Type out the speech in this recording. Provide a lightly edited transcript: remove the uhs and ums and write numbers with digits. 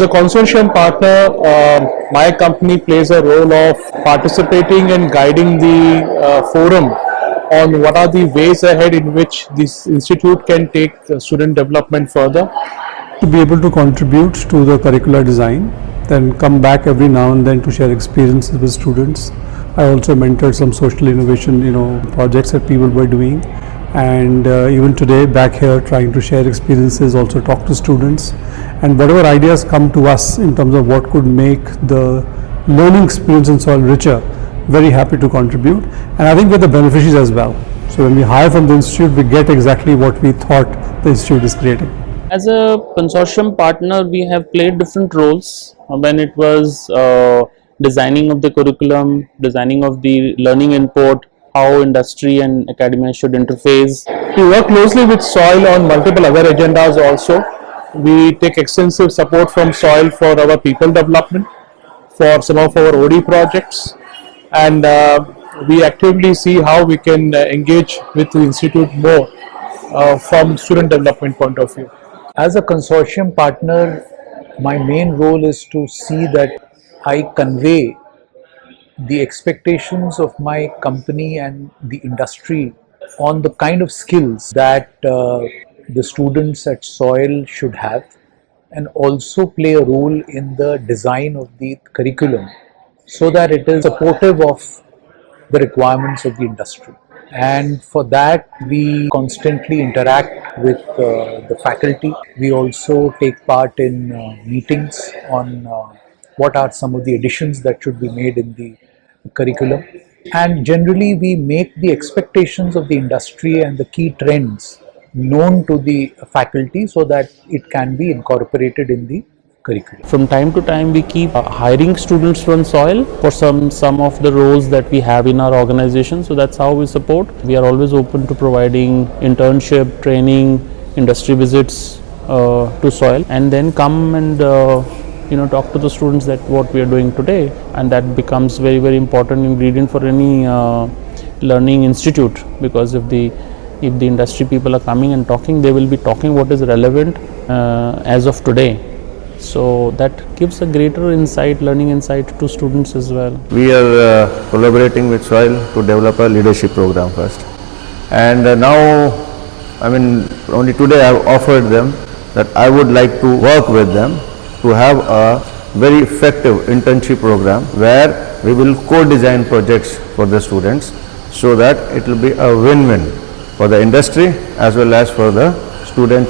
As a consortium partner, my company plays a role of participating and guiding the forum on what are the ways ahead in which this institute can take student development further. To be able to contribute to the curricular design, then come back every now and then to share experiences with students. I also mentored some social innovation, projects that people were doing, and even today back here trying to share experiences, also talk to students, and whatever ideas come to us in terms of what could make the learning experience in soil richer, very happy to contribute, and I think we're the beneficiaries as well. So when we hire from the institute, we get exactly what we thought the institute is creating. As a consortium partner, we have played different roles when it was designing of the curriculum, designing of the learning input, how industry and academia should interface. We work closely with SOIL on multiple other agendas also. We take extensive support from SOIL for our people development, for some of our OD projects, and we actively see how we can engage with the institute more from student development point of view. As a consortium partner, my main role is to see that I convey the expectations of my company and the industry on the kind of skills that the students at SOIL should have, and also play a role in the design of the curriculum so that it is supportive of the requirements of the industry. And for that, we constantly interact with the faculty. We also take part in meetings on what are some of the additions that should be made in the curriculum. And generally, we make the expectations of the industry and the key trends known to the faculty so that it can be incorporated in the curriculum. From time to time, we keep hiring students from SOIL for some of the roles that we have in our organization. So that's how we support. We are always open to providing internship, training, industry visits to SOIL, and then come and talk to the students that what we are doing today, and that becomes very, very important ingredient for any learning institute, because if the industry people are coming and talking, they will be talking what is relevant as of today. So that gives a greater insight, learning insight to students as well. We are collaborating with SOIL to develop a leadership program first, and now, only today I have offered them that I would like to work with them to have a very effective internship program where we will co-design projects for the students, so that it will be a win-win for the industry as well as for the student.